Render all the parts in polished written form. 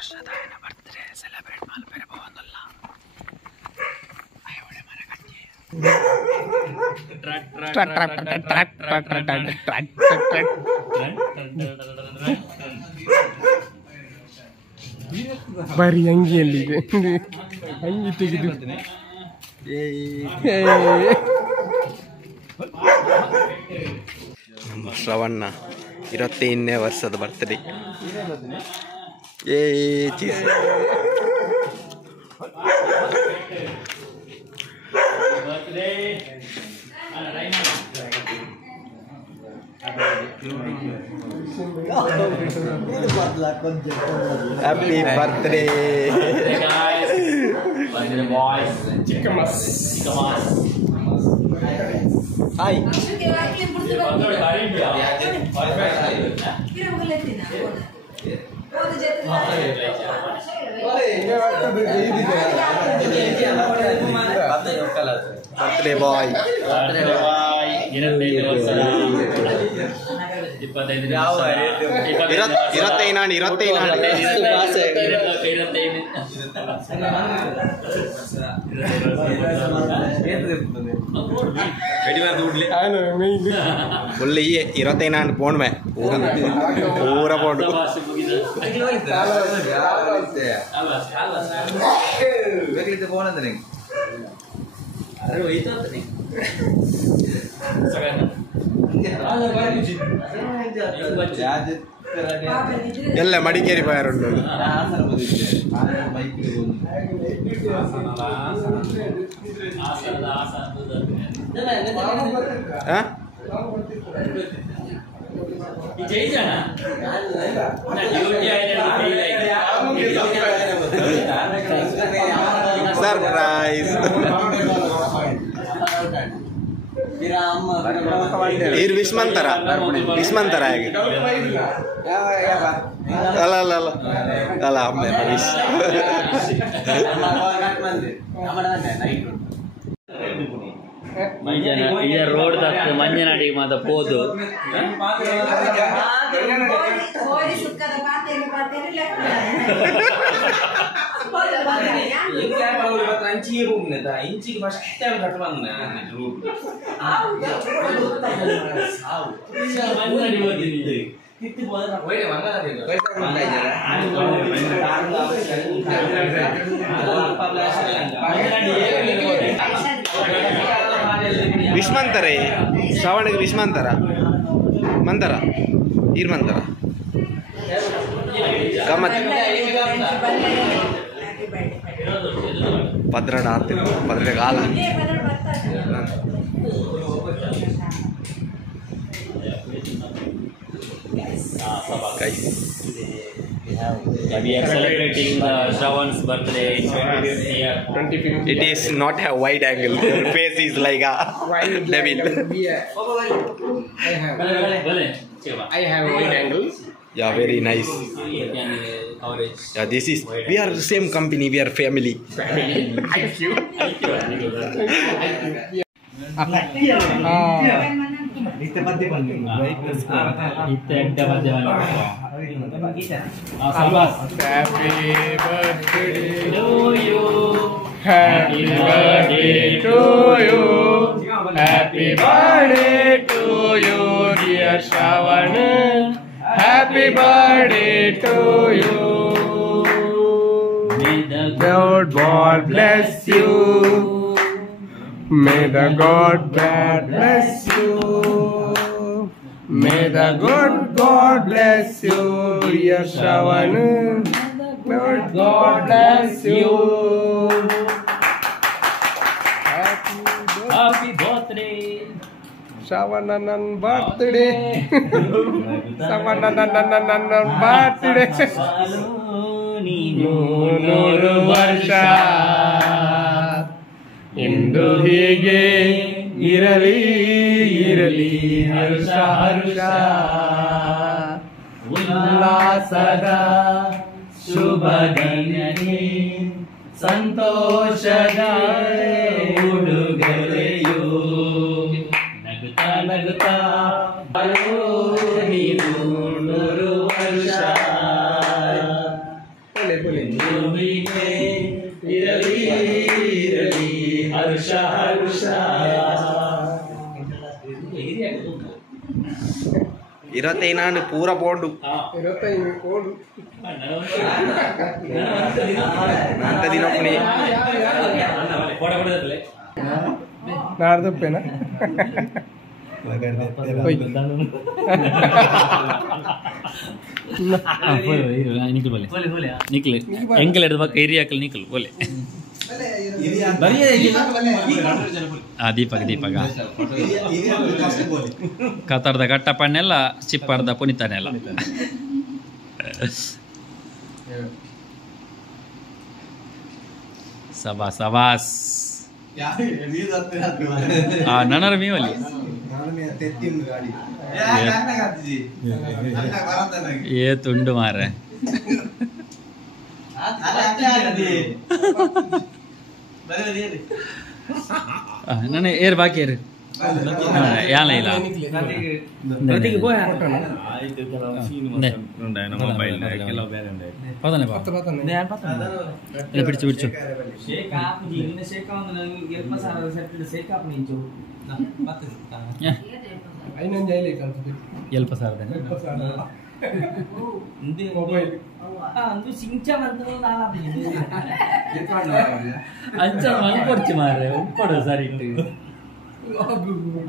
ವರ್ಷದ birthday celebrate ಮಾಡ್ಬೇರೆ ಹೋಗಲ್ಲ ಒಳ್ಳೆ ಮರ ಕಟ್ಟಿ ಬರೀ ಅಂಗಿಯಲ್ಲಿದೆ ಅಂಗಿ ತೆಗೆದು ನಮ್ಮ ಶ್ರವಣ್ಣ 25ನೇ ವರ್ಷದ birthday. Cheese happy birthday hi birthday boy 25 പോണമേ പൂര പോണ്ടു ಎಲ್ಲ ಮಡಿಕೇರಿ ಬಾರುಂಟು ಸರ್ಪ್ರೈಸ್ ಇರ್ ವಿಶ್ಮಂತರ ಹೇಗೆ ಅಲ್ಲ ಅಲ್ಲ ಅಲ್ಲ ಅಲ್ಲ ಅಮ್ಮ ವಿಶ್ ರೋಡ್ ತಕ್ಕ ಮಂಜನಾಡಿಗೆ ಮಾತ್ರ ಪೋದು ವಿಶ್ಮಂತರ ಶ್ರವಣಿಗೆ ವಿಶ್ಮಂತರ ಮಂತರ ಮಂತರ ಗಮ್ಮತ್ ಪದ್ರಡ ಆಡ್ತೀನಿ ಪದ್ರೆ ಕಾಲ We are celebrating Shravan's birthday in 25th year. It is not a wide angle. Your face is like a devil. I have wide angle. Yeah, very nice. Yeah, this is. We are the same company. We are family. Thank you. Happy birthday to you. Happy birthday to you. Happy birthday to you, dear Shravan. Happy birthday to you. May the Lord God bless you. May the God bless you. May the good God bless you, dear Shravan. Lord God bless you. happy birthday. Shravananan birthday. Shravananan birthday. ನೂರು ವರ್ಷ ಇಂದು ಹೀಗೆ ಇರಲಿ ಇರಲಿ ಹರ್ಷ ಹರ್ಷ ಉಲ್ಲಾಸದ ಶುಭ ದಿನಕ್ಕೆ ಸಂತೋಷದ ಉಡುಗೊರೆಯು ನಗುತ್ತಾ ನಗುತ್ತಾ ನೀನು 100 ವರ್ಷ ഇരുപത്തൈനാണ്ട് പൂര പോണ്ടു ನಂತ ದಿನಪ್ಪಣಿ ನಾಡ್ದಪ್ಪೇನಾ ದೀಪಕ ಕತ್ತರ್ದ ಕಟ್ಟಪ್ಪನ್ನೆಲ್ಲ ಚಿಪ್ಪರ್ದ ಪುನಿತಾನೆಲ್ಲ ಸಬಾಸ್ ನನರ ಮೀವಲ್ಲಿ ಏ ತುಂಡು ಮಾರೆ ನನ್ನ ಏರ್ ಬಾಕಿ ಏರು ಯಾಲ ಇಲ್ಲ పిడిచు పిడిచు ఎల్ప సార్ ಅಂಚ ಮಲ್ಕೊಡ್ಚಿ ಮಾರ್ರೆ ಉಪ್ಪಡು ಸರಿ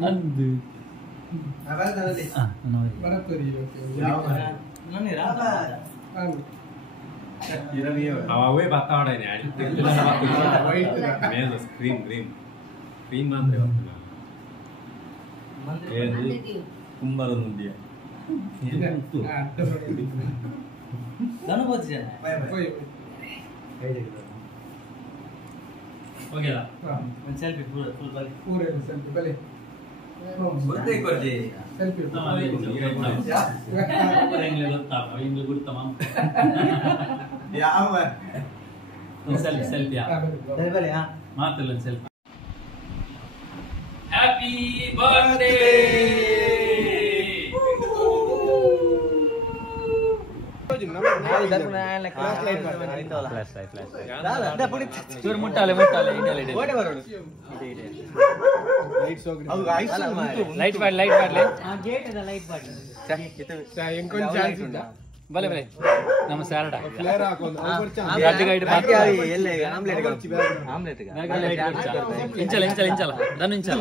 ಅಂದು ಅವೇ ಬತ್ತಾವಡನೆ ಕ್ರೀಮ್ ಅಂದ್ರೆ ಕುಂಬಾರ ನುಂಡಿಯ ಹ್ಯಾಪಿ ಬರ್ತ್ಡೇ ಮುಟ್ಟಾಲೆ ಲೈಟ್ ಮಾಡ್ಲೆ ಬಲೆ ನಮ್ಮ ಸ್ಯಾಲಡ್ ಇಂಚಲ ದನ್ನು ಇಂಚಲ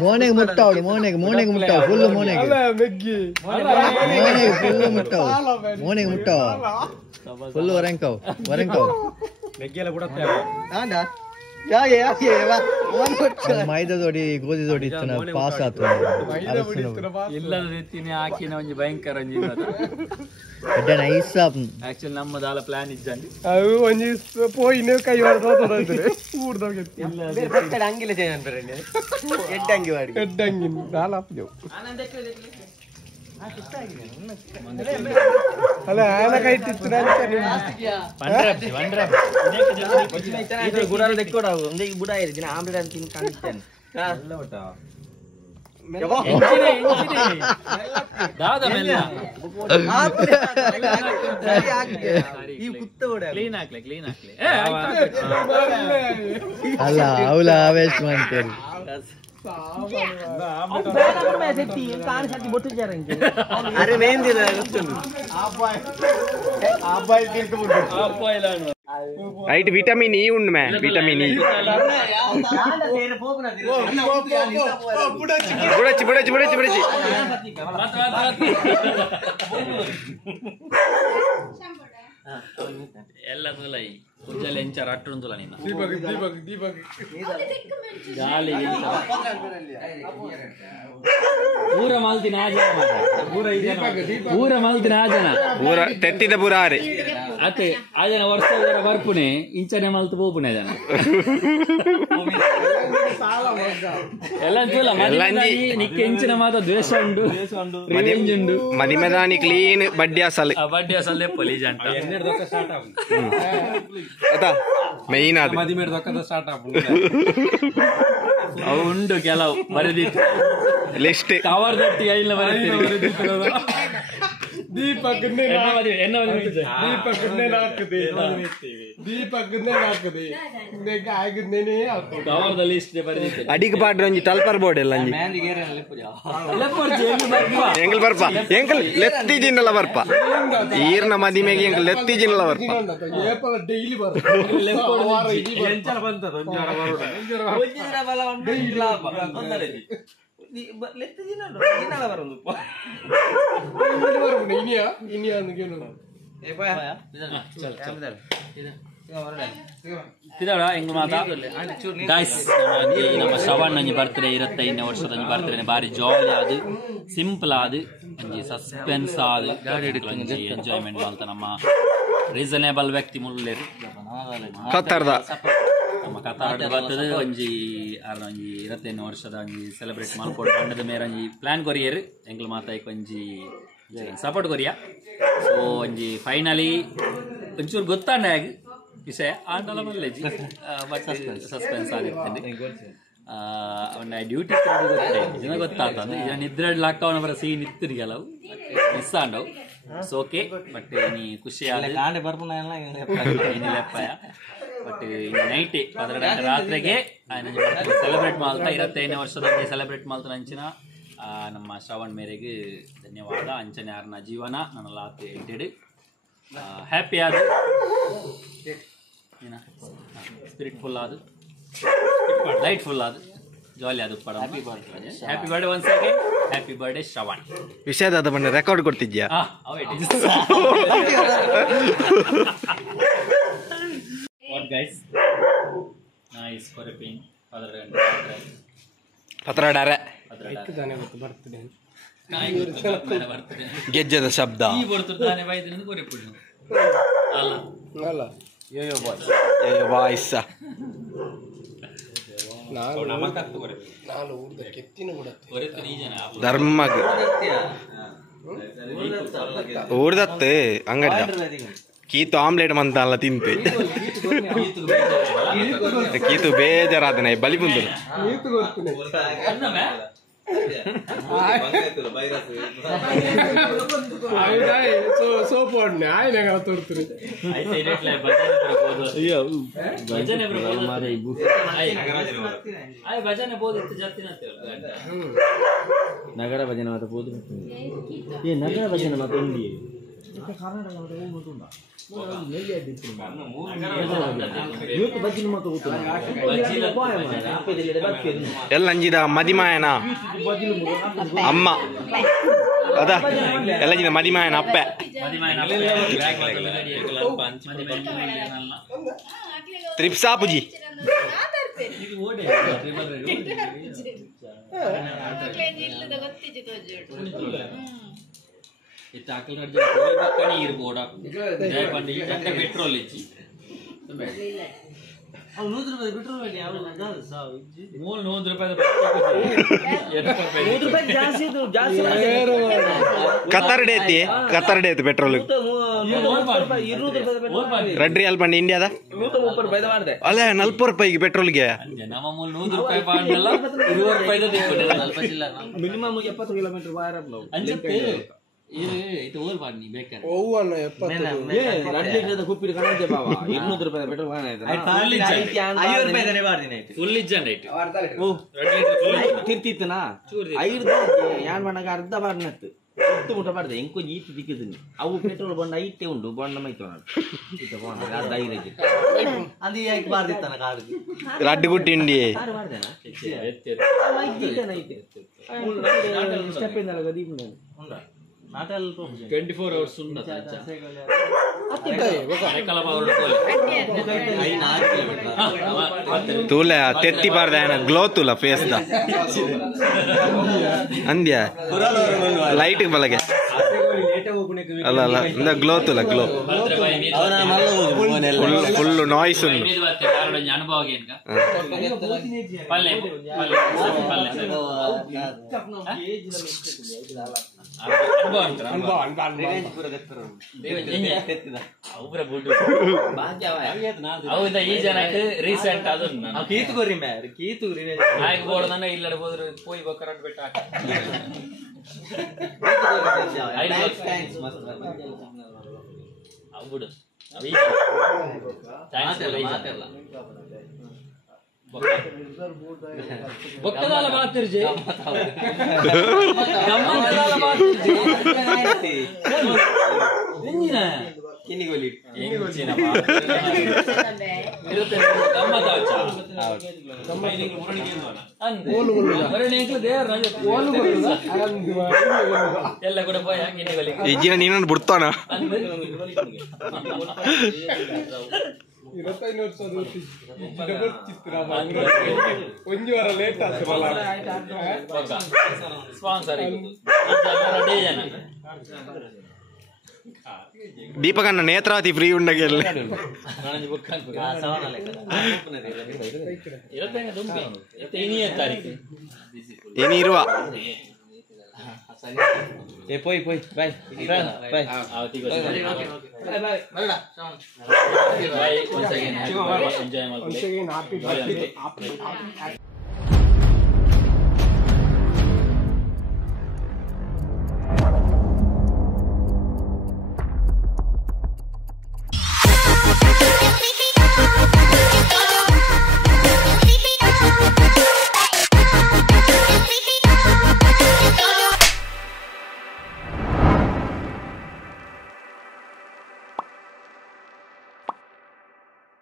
ಮೋನೆಗೆ ಮುಟ್ಟಾವಳು ಮೋನೆಗೆ ಮುಟ್ಟಾವು ಫುಲ್ ಮೋನೆಗೆ ಮುಟ್ಟಾವ ಫುಲ್ ವರಂಕಾವ್ ಮೈದಾ ಜೋಡಿ ಗೋಧಿ ಜೋಡಿ ಇತ್ತು ಪಾಸ್ ಆತು ಇಲ್ಲದ ರೀತಿನೇ ಹಾಕಿನ ಒಂಜಿ ಭಯಂಕರ ಎಡ್ಡೆ ನೈಸ್ ಆಕ್ಚುಲಿ ನಮ್ಮದಾಲ ಪ್ಲಾನ್ ಇದ್ದಂಗೆ ಅವು ಒಂಜಿ ಪೋಯಿನ ಕೈ ಹೊಡೆದ ಹಂಗಿಲ್ಲ ಎಡ್ಡಂಗಿ ಮಾಡಿ ಎಡ್ಡಂಗಿ ದಾಲ ಅಲ್ಲ ಆನ ಕೈ ಇಟ್ಟಿತ್ತು ಗುಡ ತೆಕ್ಕೊಡ ಒಂದೇ ಬುಡ ಇರ್ತೀನಿ ಆಮ್ಲೆಟ್ ಅಂತ ತಿನ್ ಕಾಣಿಸ್ತೇನೆ ಅಲ್ಲ ಅವಳ ವೇಸ್ಟ್ ಮಾಡ್ತೇರಿ ಅರೆ ನೇಂದಿಲ್ಲ ರೈಟ್ ವಿಟಮಿನ್ ಇ ಉಂಡು ಮೇ ವಿಟಮಿನ್ ಇ ಬುಡಚಿ ಎಲ್ಲ ತುಲೈ ಕುಂಜಲೆ ಎಂಚಾರ ಅಟ್ಟು ತುಲ ನಿನ್ನ ಗಾಳಿ ಪೂರ ಮಾಲ್ತಿನ ಆಜನ ಪೂರ ಮಾಲ್ತಿನ ಆಜನ ಪೂರ ತೆತ್ತಿದ ಪೂರ ಆರೆ ಅತ್ತೆ ಆಜನ ವರ್ಷ ಬರ್ಪುನೆ ಇಂಚನೆ ಮಾಲ್ತು ಪೋಪುನೆ ಜನ ಎಲ್ಲ ಚೂಲ ನಿಕ್ಕೆ ಇಂಚಿನ ಮಾತ ದ್ವೇಷ ಉಂಡು ರಿವೆಂಜ್ ಉಂಡು ಮದಿಮೆದಾನಿ ಕ್ಲೀನ್ ಬಡ್ಡಿ ಅಸಲ್ ಬಡ್ಡಿ ಅಸಲ್ ಪೊಲಿ ಜಂಟ ಮೈನ್ ಅದು ಮದಿಮೇಡ್ ದೊಕ್ಕದ ಸ್ಟಾರ್ಟ್ ಆಪು ಅವು ಉಂಡು ಕೆಲವು ಬರೆದಿತ್ತು ಲಿಸ್ಟ್ ಕವರ್ ದಟ್ಟಿ ಐಲ್ಲ ಬರೆದಿತ್ತು ದೀಪಕ್ಕನ್ನೇ ಕವರ್ದಲ್ಲಿ ಇಷ್ಟೇ ಬರೆದಿತ್ತು ಅಡಿಗೆ ಪಾಡ್ರ ಒಂಜಿ ತಲ್ಪರ್ ಬೋರ್ಡ್ ಎಲ್ಲ ಎಂಕಲ್ ಬರ್ಪ ಎಂಕಲ್ ಲೆತ್ತಿ ಜಿನ್ನಲ್ಲ ಬರ್ಪ ಈರ್ನ ಮದಿಮೆಗೆ ಎಂಕಲ್ ಲೆತ್ತಿ ಜಿನ್ನಲ್ಲ ಬರ್ಪ ಡೈಲಿ ನಮ್ಮ ಶ್ರವಣ್ ಒಂಜಿ ಬರ್ತ್ಡೇ 25ನೇ ವರ್ಷದ ಒಂಜಿ ಬರ್ತ್ಡೇ ಬಾರಿ ಜಾಲಿ ಆದ್ ಸಿಂಪಲ್ ಆದ್ ಒಂಜಿ ಸಸ್ಪೆನ್ಸ್ ಆದ್ ಎಂಜಾಯ್ಮೆಂಟ್ ಮಾಲ್ತ ನಮ್ಮ ರೀಸನೇಬಲ್ ವ್ಯಕ್ತಿ ಮುಲ್ಲೇರು ಕತ್ತರ್ದ ನಮ್ಮ ಕತಾರ್ದ ಬರ್ತದೆ ಒಂಜಿ 25ನೇ ವರ್ಷದ ಒಂಜಿ ಸೆಲೆಬ್ರೇಟ್ ಮಾಡ್ಕೊಂಡು ಬಂಡದ ಮೇರೆ ಒಂಜಿ ಪ್ಲಾನ್ ಕೊರಿಯರ್ ಎಂಕ್ಲು ಮಾತಾಯ್ಕ ಒಂಜಿ ಸಪೋರ್ಟ್ ಕೊರಿಯ ಸೊ ಒಂಜಿ ಫೈನಲಿ ಒಂಚೂರು ಗೊತ್ತಾಂಡ ವಿಷಯ ಆಂಡಲ ಮಲ್ಲೆಜಿ ಬಟ್ ಸಸ್ಪೆನ್ಸ್ ಆಗಿರ್ತದೆ ಅವನ ಡ್ಯೂಟಿ ಜನ ಗೊತ್ತಾಗ್ತದೆ ಈಗ ನಿದ್ರೆ ಲಾಕ್ಡೌನ್ ಅವರ ಸೀನ್ ಇತ್ತು ಕೆಲವು ಮಿಸ್ ಆಂಡವು ಇಟ್ಸ್ ಓಕೆ ಬಟ್ ನೀ ಖುಷಿ ಲೆಪ್ಪಯ ಬಟ್ ಇನ್ನು ನೈಟೇ 12 ಗಂಟೆ ರಾತ್ರಿಗೆ ಸೆಲೆಬ್ರೇಟ್ ಮಾಡ್ತಾ 25ನೇ ವರ್ಷದ ಸೆಲೆಬ್ರೇಟ್ ಮಾಡ್ತಾ ಅಂಚಿನ ನಮ್ಮ ಶ್ರವಣ್ ಮೇರೆಗೆ ಧನ್ಯವಾದ ಅಂಚನೆ ಯಾರನ್ನ ಜೀವನ ನನ್ನ ಲಾತ್ ಎಂಟೆಡ್ ಹ್ಯಾಪಿ ಆದ ಸ್ಪಿರಿಟ್ ಫುಲ್ ಆದ ಲೈಟ್ ಫುಲ್ ಆದ ಜಾಲಿ ಆದ ಪಡ happy birthday once again happy birthday Shravan ವಿಷಯದ ಬಂದ ರೆಕಾರ್ಡ್ ಕೊಡ್ತಿದ್ಯಾ What guys? Nice for a pin. ಪತ್ರಡಾರೆ ಗೆಜ್ಜದ ಶಬ್ದ ವಾಯ್ಸ ಧರ್ಮಗ್ ಊರ್ದತ್ತು ಅಂಗಡಿ ಕೀತು ಆಮ್ಲೆಟ್ ಮಂತ ಅಲ್ಲ ತಿಂತೆ ಕೀತು ಬೇಜಾರಾದನೆ ಬಲಿ ಬಂದು ಸೋಪ್ ಆಯ್ನ ತೋರ್ತೀನಿ ನಗರ ಭಜನೆ ಮಾತ್ರ ಬೋದು ನಗರ ಭಜನೆ ಮಾತ್ರ ಉಂಡಿ ಎಲ್ಲ ಅಂಜಿದ ಮದಿಮಾಯನ ಅಮ್ಮ ಅದ ಎಲ್ಲ ಅಂಜಿದ ಮದಿಮಾಯನ ಅಪ್ಪ ತ್ರಿಪ್ಸಾಪುಜಿ ಪೆಟ್ರೋಲ್ ಇಚ್ಚಿ ಕತ್ತರ್ಡೆ ಐತಿ ಪೆಟ್ರೋಲ್ ರೆಡ್ ರಿಯಲ್ ಬಂಡಿ ಇಂಡಿಯಾದ ಅಲ್ಲ 40 ರೂಪಾಯಿಗೆ ಪೆಟ್ರೋಲ್ಗೆ ನಮ್ಮ 100 ರೂಪಾಯಿ ಬಾಂಡಲ್ಲ 20 ರೂಪಾಯಿ ಮಿನಿಮಮ್ 70 ಕಿಲೋಮೀಟರ್ ಇದು ಓಲ್ ಬಾಡ್ನಿ ಬೇಕಾದ್ರೆ ಕುಪ್ಪಿರಿ ಕಣಜೆ ಬಾವ 200 ರೂಪಾಯಿ ಪೆಟ್ರೋಲ್ ಫುಲ್ ಇಜ್ಜಂಡ್ ಐಟ್ ತಿರ್ತಿತ್ತನಾ 5 ಯಾನ್ ಬಣ್ಣಗ ಅರ್ಧ ಬಾಡ್ನತ್ತು ಒತ್ತು ಮುಟ್ಟ ಬಾಡ್ದೆ ಎಂಕೊಂಜಿ ಈತು ದಿಕ್ಕಿದ್ದೀನಿ ಅವು ಪೆಟ್ರೋಲ್ ಬಂಡ ಐತೆ ಉಂಡು ಬಣ್ಣ ಮೈತು ಅದು ಯಾಕೆ ಬಾರ್ದಿತ್ತಾನ ಕಾರು ರಡ್ಡು ಗುಟ್ಟಿ ಇಂಡಿ ಸ್ಟೆಪ್ ಇಂದ ಗದೀಪ್ 24 hours ఉన్నది రెక్కల పవర్ तुला तेत्ती बार जाए ना ग्लो तुला फेस दा अंदिया लाइट बलगे ಅಲ್ಲ ಅಲ್ಲ ಇಂದ ಗ್ಲೋ ತುಲ ಗ್ಲೋ ಫುಲ್ ನಾಯ್ಸ್ ಉಂಟು ಅನುಭವ ಪಲ್ಲೆ ಈ ಜನಕ್ಕೆ ರೀಸೆಂಟ್ ಅದು ಆಯ್ಕೆ ಬೋರ್ಡ್ ಇಲ್ಲಡ ಹೋದ್ರೆ ಪೋಯಿ ಕರೆಂಟ್ ಬಿಟ್ಟು అవుడు అవి బొక్కదాల మాత్రజే గమ్మదాల మాత్రజే నిన్న కినిగోలి ఏంగిన ಗಮ್ಮದಾಚ ಗಮ್ಮೈನಿಂಗ್ ಮುರಣಿಗೆ ಅಂದೆ ಮುರಣಿಗೆ ದೇವರ ರಾಜ ಎಲ್ಲ ಕೂಡ ಪೋಯ ಕಿನಿಗಲಿ ಇಜ್ಜಿನ ನೀನನ್ನು ಬಿಡ್ತಾನ 25 ವರ್ಷ ಒಂದು ವಾರ ಲೇಟ್ ಸ್ಪಾನ್ಸರ್ ದೀಪಕನ್ನ ನೇತ್ರಾವತಿ ಫ್ರೀ ಉಂಡಗೆ ಏನಿ ಇರುವ పోయి బాయ్ బాయ్ బాయ్